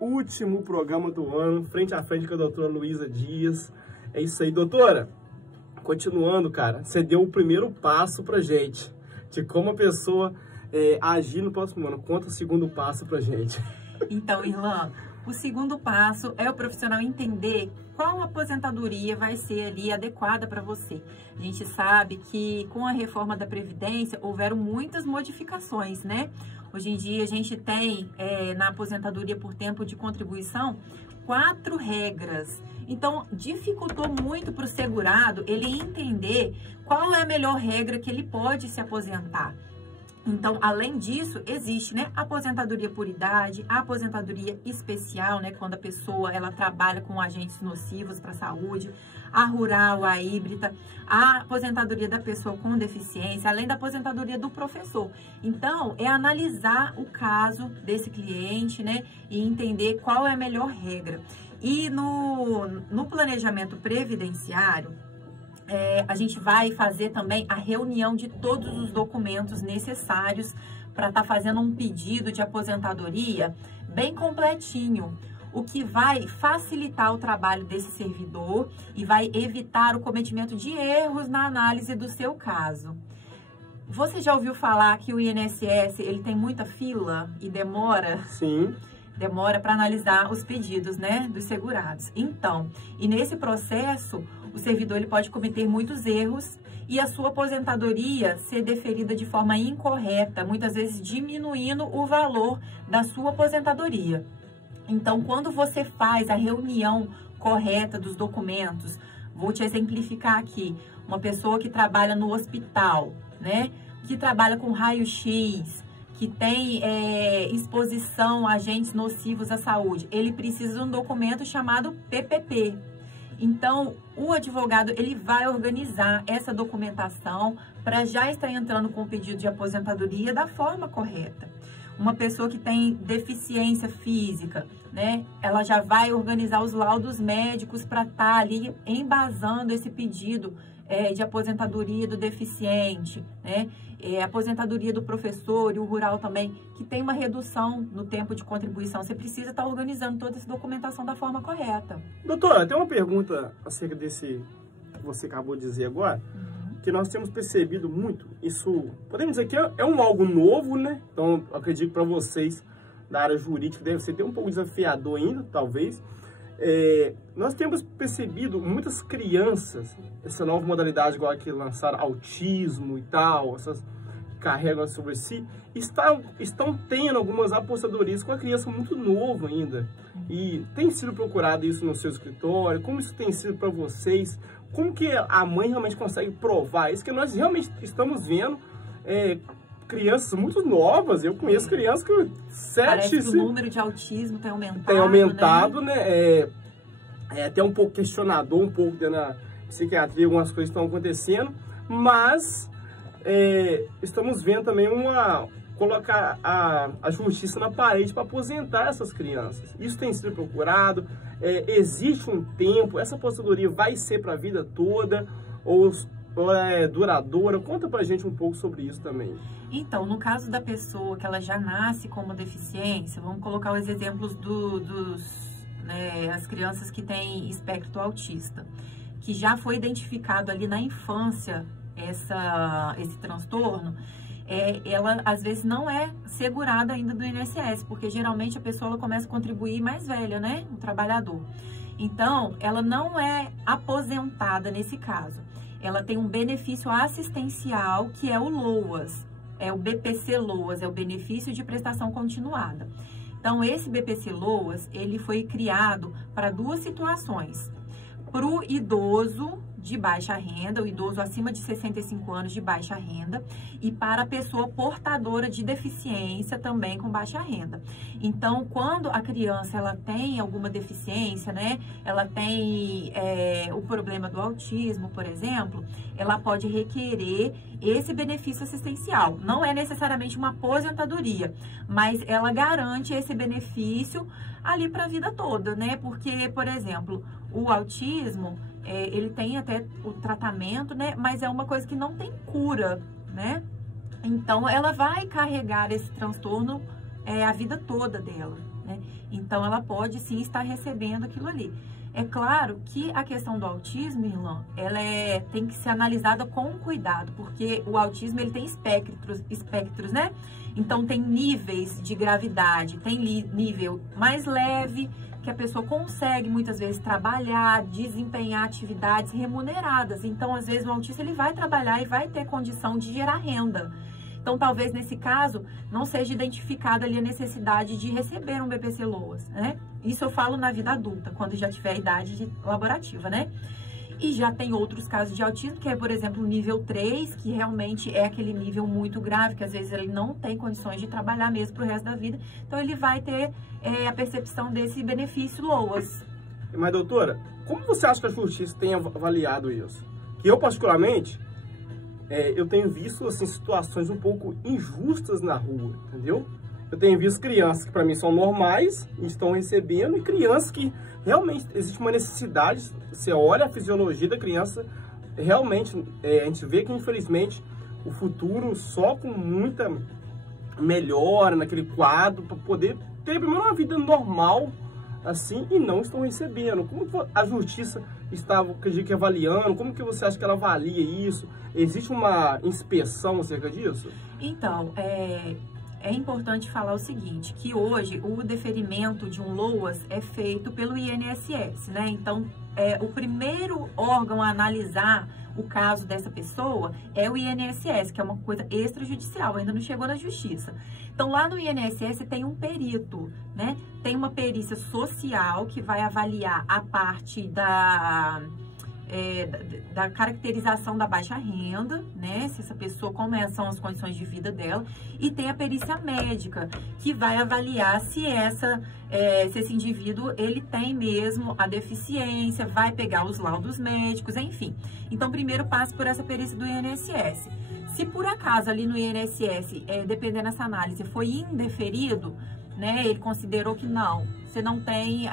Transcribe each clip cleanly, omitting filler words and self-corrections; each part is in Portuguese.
último programa do ano, frente a frente com a doutora Luísa Dias. É isso aí, doutora. Continuando, cara, você deu o primeiro passo pra gente de como a pessoa agir no próximo ano. Conta o segundo passo pra gente. Então, Irlan, o segundo passo é o profissional entender qual aposentadoria vai ser ali adequada para você. A gente sabe que com a reforma da Previdência houveram muitas modificações, né? Hoje em dia a gente tem na aposentadoria por tempo de contribuição 4 regras. Então, dificultou muito para o segurado ele entender qual é a melhor regra que ele pode se aposentar. Então, além disso, existe, né, a aposentadoria por idade, a aposentadoria especial, né, quando a pessoa ela trabalha com agentes nocivos para a saúde, a rural, a híbrida, a aposentadoria da pessoa com deficiência, além da aposentadoria do professor. Então, é analisar o caso desse cliente, né, e entender qual é a melhor regra. E no planejamento previdenciário, a gente vai fazer também a reunião de todos os documentos necessários para estar fazendo um pedido de aposentadoria bem completinho, o que vai facilitar o trabalho desse servidor e vai evitar o cometimento de erros na análise do seu caso. Você já ouviu falar que o INSS ele tem muita fila e demora? Sim. Demora para analisar os pedidos, né, dos segurados. Então, e nesse processo, o servidor ele pode cometer muitos erros e a sua aposentadoria ser deferida de forma incorreta, muitas vezes diminuindo o valor da sua aposentadoria. Então, quando você faz a reunião correta dos documentos, vou te exemplificar aqui, uma pessoa que trabalha no hospital, né, que trabalha com raio-x, que tem exposição a agentes nocivos à saúde, ele precisa de um documento chamado PPP. Então, o advogado ele vai organizar essa documentação para já estar entrando com o pedido de aposentadoria da forma correta. Uma pessoa que tem deficiência física, né, ela já vai organizar os laudos médicos para estar ali embasando esse pedido de aposentadoria do deficiente, né? Aposentadoria do professor e o rural também, que tem uma redução no tempo de contribuição. Você precisa estar organizando toda essa documentação da forma correta. Doutora, tem uma pergunta acerca desse que você acabou de dizer agora, que nós temos percebido muito. Isso, podemos dizer que é algo novo, né? Então, eu acredito que para vocês da área jurídica deve ser até um pouco desafiador ainda, talvez. Nós temos percebido muitas crianças, essa nova modalidade igual a que lançaram, autismo e tal, essas que carregam sobre si, estão tendo algumas aposentadorias com a criança muito nova ainda. E tem sido procurado isso no seu escritório? Como isso tem sido para vocês? Como que a mãe realmente consegue provar isso? Que nós realmente estamos vendo crianças muito novas. Eu conheço crianças que Parece que o número de autismo tem aumentado. Tem aumentado, né? Até um pouco questionador, um pouco dentro da psiquiatria, algumas coisas estão acontecendo, mas estamos vendo também colocar a justiça na parede para aposentar essas crianças. Isso tem sido procurado, existe um tempo, essa aposentadoria vai ser para a vida toda, ou é duradoura? Conta pra gente um pouco sobre isso também. Então, no caso da pessoa que ela já nasce com uma deficiência, vamos colocar os exemplos as crianças que têm espectro autista, que já foi identificado ali na infância esse transtorno, ela às vezes não é segurada ainda do INSS, porque geralmente a pessoa ela começa a contribuir mais velha, né? Um trabalhador. Então, ela não é aposentada nesse caso. Ela tem um benefício assistencial, que é o LOAS, é o BPC-LOAS, é o benefício de prestação continuada. Então, esse BPC-LOAS, ele foi criado para 2 situações. Para o idoso de baixa renda, o idoso acima de 65 anos de baixa renda, e para a pessoa portadora de deficiência também com baixa renda. Então, quando a criança ela tem alguma deficiência, né, ela tem o problema do autismo, por exemplo, ela pode requerer esse benefício assistencial. Não é necessariamente uma aposentadoria, mas ela garante esse benefício ali para a vida toda, né? Porque, por exemplo, o autismo, ele tem até o tratamento, né? Mas é uma coisa que não tem cura, né? Então, ela vai carregar esse transtorno a vida toda dela, né? Então, ela pode sim estar recebendo aquilo ali. É claro que a questão do autismo, Irlan, ela tem que ser analisada com cuidado, porque o autismo ele tem espectros, né? Então, tem níveis de gravidade, tem nível mais leve, que a pessoa consegue muitas vezes trabalhar, desempenhar atividades remuneradas. Então, às vezes, o autista ele vai trabalhar e vai ter condição de gerar renda. Então, talvez nesse caso não seja identificada ali a necessidade de receber um BPC LOAS, né? Isso eu falo na vida adulta, quando já tiver a idade laborativa, né? E já tem outros casos de autismo, que é, por exemplo, o nível 3, que realmente é aquele nível muito grave, que às vezes ele não tem condições de trabalhar mesmo pro resto da vida. Então, ele vai ter a percepção desse benefício LOAS. Mas, doutora, como você acha que a justiça tem avaliado isso? Que eu, particularmente, eu tenho visto, assim, situações um pouco injustas na rua, entendeu? Eu tenho visto crianças que, para mim, são normais e estão recebendo, e crianças que realmente existe uma necessidade. Você olha a fisiologia da criança, realmente, a gente vê que, infelizmente, o futuro só com muita melhora naquele quadro para poder ter, primeiro, uma vida normal, assim, e não estão recebendo. Como a justiça está, acredito que, avaliando? Como que você acha que ela avalia isso? Existe uma inspeção acerca disso? Então, é importante falar o seguinte, que hoje o deferimento de um LOAS é feito pelo INSS, né? Então, o primeiro órgão a analisar o caso dessa pessoa é o INSS, que é uma coisa extrajudicial, ainda não chegou na justiça. Então, lá no INSS tem um perito, né? Tem uma perícia social que vai avaliar a parte da caracterização da baixa renda, né? Se essa pessoa, como são as condições de vida dela, e tem a perícia médica, que vai avaliar se esse indivíduo, ele tem mesmo a deficiência, vai pegar os laudos médicos, enfim. Então, primeiro passa por essa perícia do INSS. Se por acaso ali no INSS, dependendo dessa análise, foi indeferido, né, ele considerou que não, você não tem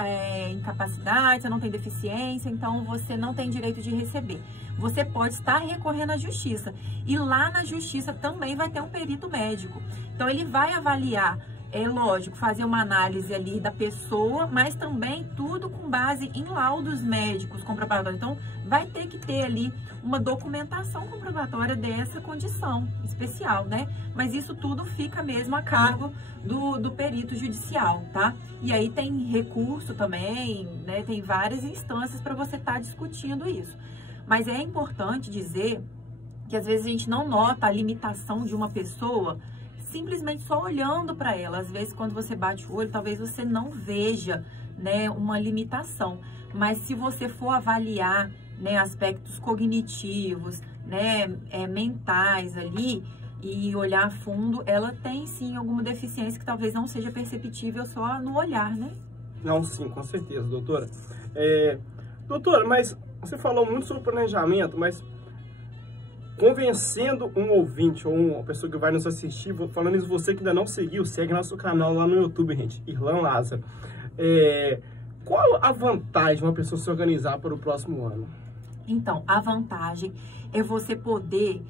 incapacidade, você não tem deficiência, então você não tem direito de receber. Você pode estar recorrendo à justiça. E lá na justiça também vai ter um perito médico. Então, ele vai avaliar, lógico, fazer uma análise ali da pessoa, mas também tudo com base em laudos médicos comprobatórios. Então, vai ter que ter ali uma documentação comprobatória dessa condição especial, né? Mas isso tudo fica mesmo a cargo do perito judicial, tá? E aí tem recurso também, né? Tem várias instâncias para você estar discutindo isso. Mas é importante dizer que às vezes a gente não nota a limitação de uma pessoa simplesmente só olhando para ela. Às vezes, quando você bate o olho, talvez você não veja, né, uma limitação. Mas se você for avaliar, né, aspectos cognitivos, né, mentais ali, e olhar a fundo, ela tem sim alguma deficiência que talvez não seja perceptível só no olhar, né? Não, sim, com certeza, doutora. Doutora, mas você falou muito sobre planejamento, mas convencendo um ouvinte ou uma pessoa que vai nos assistir, falando isso, você que ainda não seguiu, segue nosso canal lá no YouTube, gente, Irlan Lázaro. Qual a vantagem de uma pessoa se organizar para o próximo ano? Então, a vantagem é você poder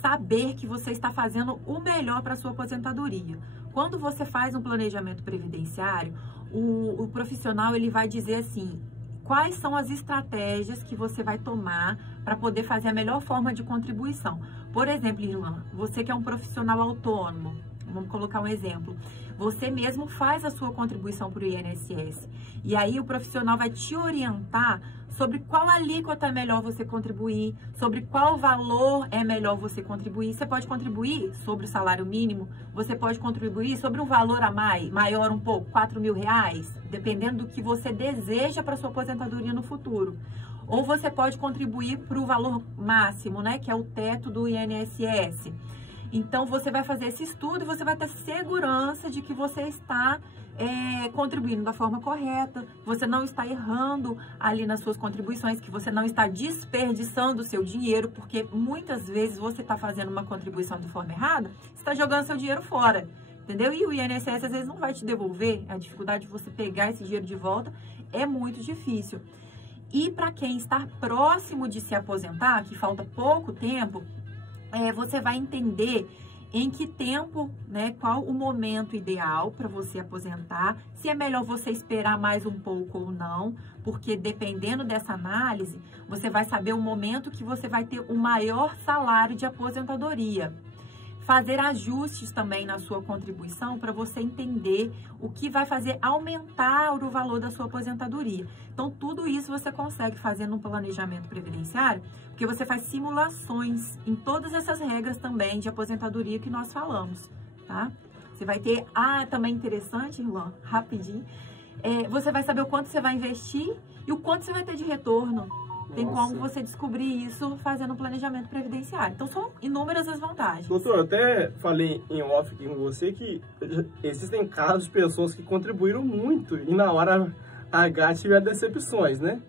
saber que você está fazendo o melhor para a sua aposentadoria. Quando você faz um planejamento previdenciário, o profissional ele vai dizer assim, quais são as estratégias que você vai tomar para poder fazer a melhor forma de contribuição. Por exemplo, Irlan, você que é um profissional autônomo, vamos colocar um exemplo, você mesmo faz a sua contribuição para o INSS. E aí o profissional vai te orientar sobre qual alíquota é melhor você contribuir, sobre qual valor é melhor você contribuir. Você pode contribuir sobre o salário mínimo, você pode contribuir sobre um valor a maior um pouco, R$4.000, dependendo do que você deseja para sua aposentadoria no futuro. Ou você pode contribuir para o valor máximo, né, que é o teto do INSS. Então, você vai fazer esse estudo e você vai ter segurança de que você está contribuindo da forma correta, você não está errando ali nas suas contribuições, que você não está desperdiçando o seu dinheiro, porque muitas vezes você está fazendo uma contribuição de forma errada, você está jogando seu dinheiro fora, entendeu? E o INSS às vezes não vai te devolver, a dificuldade de você pegar esse dinheiro de volta é muito difícil. E para quem está próximo de se aposentar, que falta pouco tempo, você vai entender em que tempo, né, qual o momento ideal para você aposentar, se é melhor você esperar mais um pouco ou não, porque dependendo dessa análise, você vai saber o momento que você vai ter o maior salário de aposentadoria. Fazer ajustes também na sua contribuição para você entender o que vai fazer aumentar o valor da sua aposentadoria. Então, tudo isso você consegue fazer no planejamento previdenciário, porque você faz simulações em todas essas regras também de aposentadoria que nós falamos, tá? Você vai ter, também interessante, Irlan, rapidinho, você vai saber o quanto você vai investir e o quanto você vai ter de retorno. Tem como você descobrir isso fazendo um planejamento previdenciário. Então, são inúmeras as vantagens. Doutor, eu até falei em off aqui com você que existem casos de pessoas que contribuíram muito e na hora H tiveram decepções, né?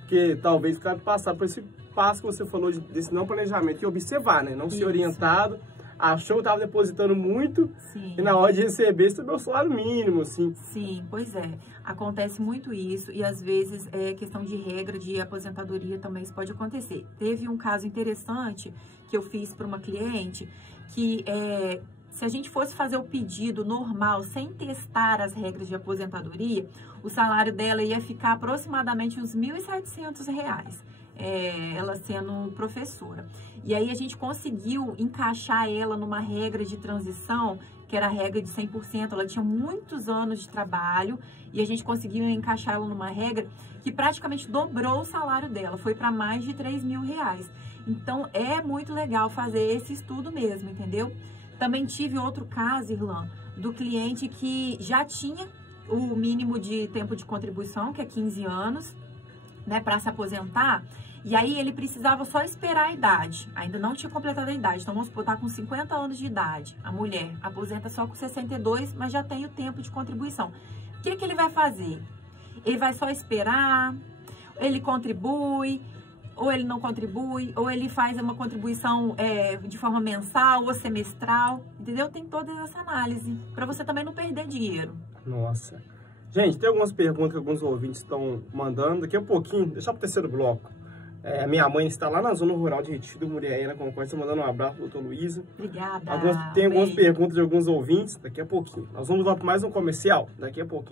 Porque talvez cabe passar por esse passo que você falou desse não planejamento e observar, né? Não ser orientado, achou que estava depositando muito. Sim. E na hora de receber, você deu o salário mínimo, assim. Sim, pois é. Acontece muito isso e às vezes é questão de regra de aposentadoria também isso pode acontecer. Teve um caso interessante que eu fiz para uma cliente que se a gente fosse fazer o pedido normal, sem testar as regras de aposentadoria, o salário dela ia ficar aproximadamente uns R$ 1.700. Ela sendo professora. E aí a gente conseguiu encaixar ela numa regra de transição, que era a regra de 100%. Ela tinha muitos anos de trabalho e a gente conseguiu encaixar ela numa regra que praticamente dobrou o salário dela, foi para mais de R$ 3.000. Então, é muito legal fazer esse estudo mesmo, entendeu? Também tive outro caso, Irlan, do cliente que já tinha o mínimo de tempo de contribuição, que é 15 anos, né, para se aposentar, e aí ele precisava só esperar a idade, ainda não tinha completado a idade, então vamos botar com 50 anos de idade, a mulher aposenta só com 62, mas já tem o tempo de contribuição. O que ele vai fazer? Ele vai só esperar, ele contribui, ou ele não contribui, ou ele faz uma contribuição de forma mensal ou semestral, entendeu? Tem toda essa análise, para você também não perder dinheiro. Nossa. Gente, tem algumas perguntas que alguns ouvintes estão mandando. Daqui a pouquinho, deixar para o terceiro bloco. Minha mãe está lá na zona rural de Retiro, Muriaé, Concórdia, mandando um abraço para a doutora Luísa. Obrigada. Tem algumas perguntas de alguns ouvintes, daqui a pouquinho. Nós vamos lá para mais um comercial, daqui a pouquinho.